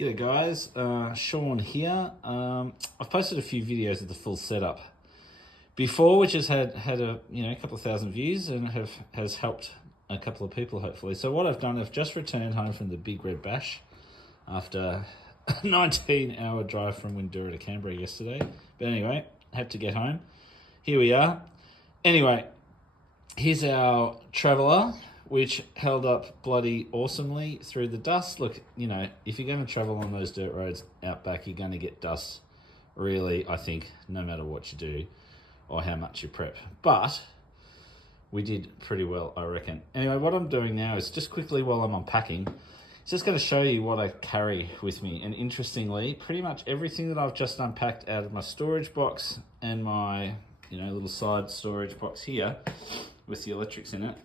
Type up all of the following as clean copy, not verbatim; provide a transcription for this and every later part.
G'day guys, Sean here. I've posted a few videos of the full setup before, which has had a couple of thousand views and has helped a couple of people hopefully. So what I've done, I've just returned home from the Big Red Bash after a 19-hour drive from Windura to Canberra yesterday. But anyway, had to get home. Here we are. Anyway, here's our Traveller, which held up bloody awesomely through the dust. Look, if you're going to travel on those dirt roads out back, you're going to get dust, really, I think, no matter what you do or how much you prep. But we did pretty well, I reckon. Anyway, what I'm doing now is just quickly while I'm unpacking, it's just going to show you what I carry with me. And interestingly, pretty much everything that I've just unpacked out of my storage box and my little side storage box here with the electrics in it,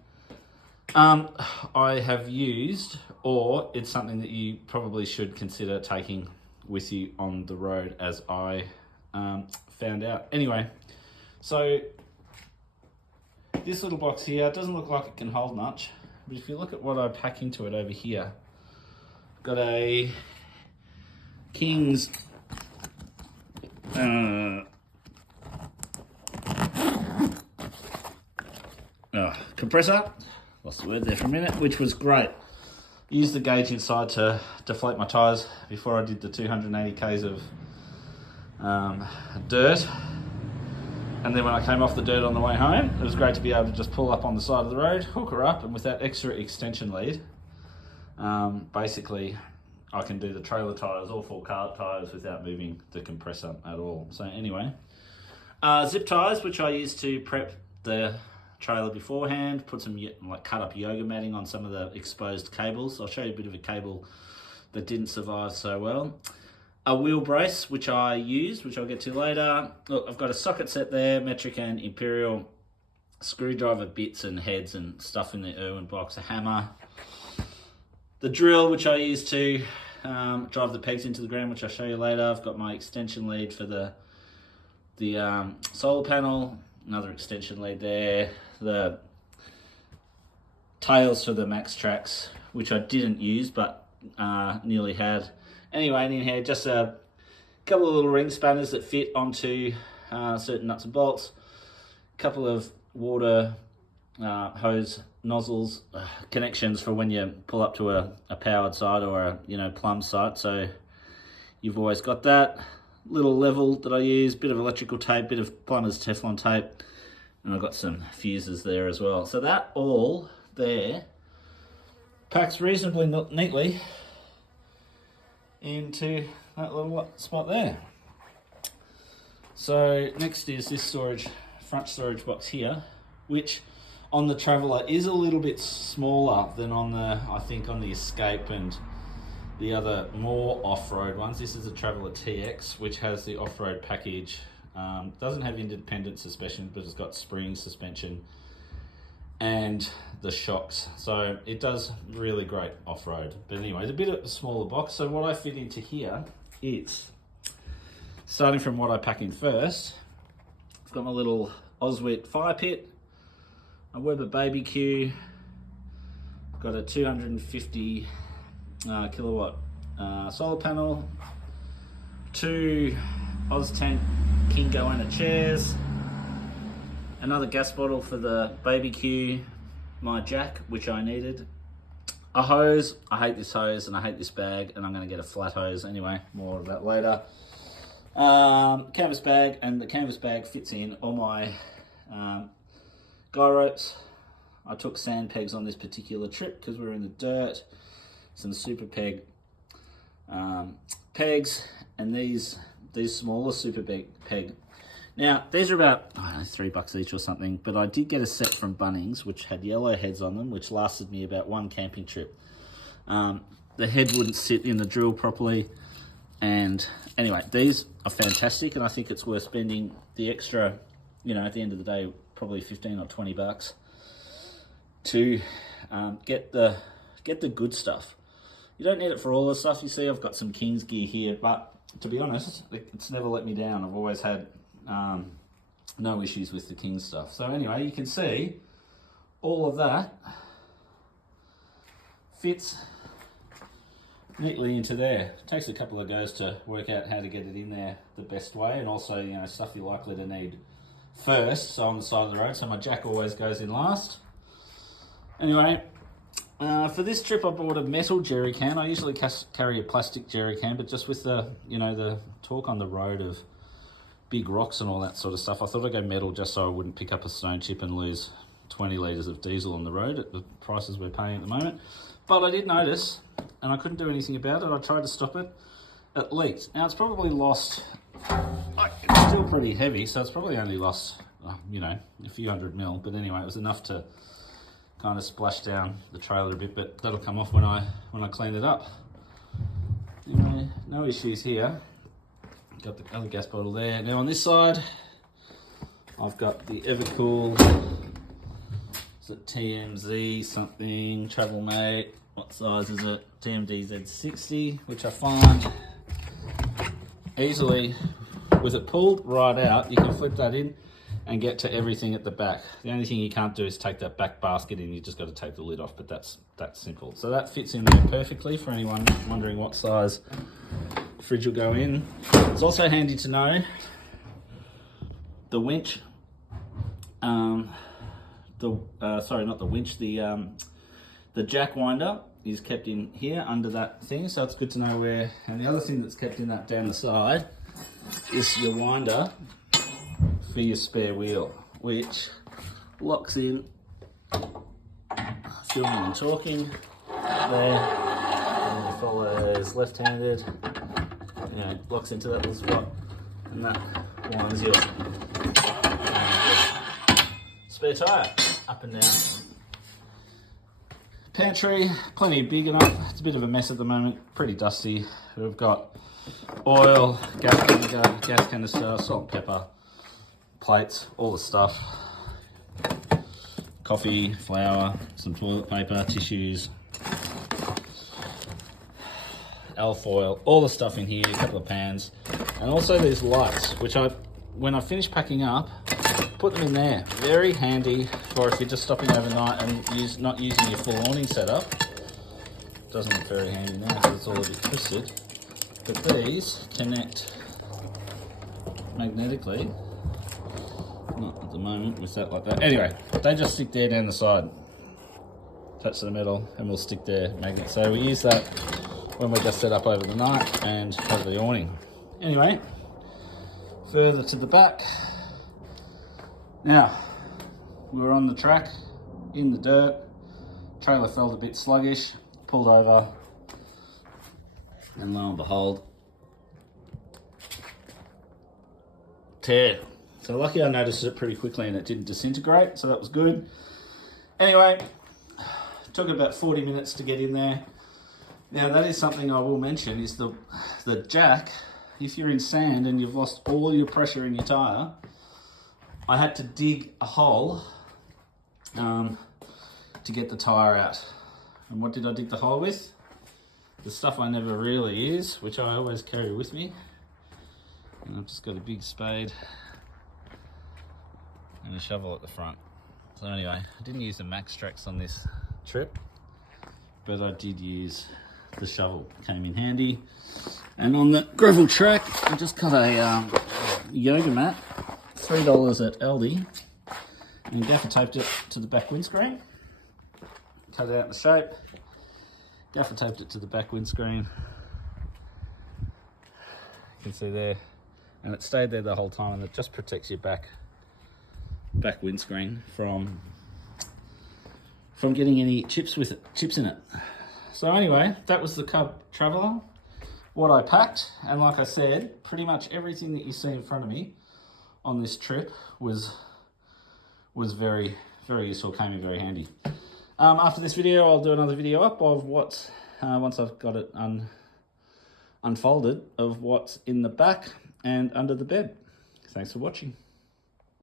I have used, or it's something that you probably should consider taking with you on the road, as I found out. Anyway, so this little box here doesn't look like it can hold much, but if you look at what I pack into it over here, got a King's compressor. Lost the word there for a minute, which was great. Used the gauge inside to deflate my tyres before I did the 280 k's of dirt. And then when I came off the dirt on the way home, it was great to be able to just pull up on the side of the road, hook her up, and with that extra extension lead, basically I can do the trailer tyres, all 4 car tyres, without moving the compressor at all. So anyway, zip ties, which I use to prep the trailer beforehand, put some cut up yoga matting on some of the exposed cables. I'll show you a bit of a cable that didn't survive so well. A wheel brace, which I use, which I'll get to later. Look, I've got a socket set there, metric and imperial, screwdriver bits and heads and stuff in the Irwin box, a hammer, the drill, which I use to drive the pegs into the ground, which I'll show you later. I've got my extension lead for the solar panel, another extension lead there, the tails for the Max Tracks, which I didn't use but nearly had. Anyway, and in here just a couple of little ring spanners that fit onto certain nuts and bolts, a couple of water hose nozzles, connections for when you pull up to a powered site or a plumb site, so you've always got that. Little level that I use, bit of electrical tape, bit of plumber's Teflon tape, and I've got some fuses there as well. So that all there packs reasonably neatly into that little spot there. So next is this front storage box here, which on the Traveller is a little bit smaller than on the Escape and the other more off-road ones. This is a Traveller TX, which has the off-road package. Doesn't have independent suspension, but it's got spring suspension and the shocks. So it does really great off-road. But anyway, it's a bit of a smaller box. So what I fit into here is, starting from what I pack in first, I've got my little Oswit fire pit, a Weber BBQ, I've got a 250 kilowatt solar panel, 2 Oztank King Goanna chairs, another gas bottle for the BBQ, my jack, which I needed, a hose. I hate this hose and I hate this bag, and I'm going to get a flat hose anyway, more of that later. Canvas bag, and the canvas bag fits in all my guy ropes. I took sand pegs on this particular trip because we were in the dirt. Some super peg pegs, and these smaller super peg. Now these are about $3 each or something, but I did get a set from Bunnings which had yellow heads on them, which lasted me about 1 camping trip. The head wouldn't sit in the drill properly, and anyway, these are fantastic, and I think it's worth spending the extra, at the end of the day, probably 15 or 20 bucks to get the good stuff. You don't need it for all the stuff. You see, I've got some King's gear here, but to be honest, it's never let me down. I've always had no issues with the King's stuff. So anyway, you can see all of that fits neatly into there. It takes a couple of goes to work out how to get it in there the best way, and also, you know, stuff you're likely to need first, so on the side of the road, so my jack always goes in last. Anyway, for this trip I bought a metal jerry can. I usually carry a plastic jerry can, but just with the, you know, the talk on the road of big rocks and all that sort of stuff, I thought I'd go metal just so I wouldn't pick up a stone chip and lose 20 litres of diesel on the road at the prices we're paying at the moment. But I did notice, and I couldn't do anything about it, I tried to stop it, it leaked. Now it's probably lost, it's still pretty heavy, so it's probably only lost, you know, a few 100 mil, but anyway, it was enough to kind of splash down the trailer a bit, but that'll come off when I clean it up. Anyway, no issues here. Got the other gas bottle there. Now on this side, I've got the Evercool, is it TMZ something, Travel Mate, what size is it? TMD Z60, which I find easily, with it pulled right out, you can flip that in and get to everything at the back. The only thing you can't do is take that back basket in, you just got to take the lid off, but that's simple. So that fits in there perfectly for anyone wondering what size fridge will go in. It's also handy to know the winch, sorry, not the winch, the jack winder is kept in here under that thing, so it's good to know where. And the other thing that's kept in that down the side is your winder for your spare wheel, which locks in, filming and talking there, and the follows left-handed, you know, locks into that little spot, and that winds your spare tyre up and down. Pantry, plenty big enough. It's a bit of a mess at the moment, pretty dusty. We've got oil, gas vinegar, gas canister, salt and pepper, plates, all the stuff. Coffee, flour, some toilet paper, tissues, alfoil, all the stuff in here, a couple of pans, and also these lights, which when I finish packing up, put them in there. Very handy for if you're just stopping overnight and not using your full awning setup. Doesn't look very handy now because it's all a bit twisted. But these connect magnetically. Not at the moment with that like that. Anyway, they just stick there down the side. Touch the metal and we'll stick there magnet. So we use that when we're just set up over the night and over the awning. Anyway, further to the back. Now, we were on the track, in the dirt, trailer felt a bit sluggish, pulled over, and lo and behold, tear. So lucky I noticed it pretty quickly and it didn't disintegrate, so that was good. Anyway, took about 40 minutes to get in there. Now that is something I will mention, is the jack, if you're in sand and you've lost all your pressure in your tyre, I had to dig a hole to get the tyre out. And what did I dig the hole with? The stuff I never really use, which I always carry with me. And I've just got a big spade and a shovel at the front. So anyway, I didn't use the Maxtrax on this trip, but I did use the shovel, came in handy. And on the gravel track, I just cut a yoga mat, $3 at Aldi, and gaffer taped it to the back windscreen. Cut it out in the shape, gaffer taped it to the back windscreen. You can see there, and it stayed there the whole time, and it just protects your back windscreen from getting any chips in it. So anyway, that was the Cub Traveller, what I packed, and like I said, pretty much everything that you see in front of me on this trip was very, very useful, came in very handy. After this video, I'll do another video up of what, once I've got it unfolded, of what's in the back and under the bed. Thanks for watching.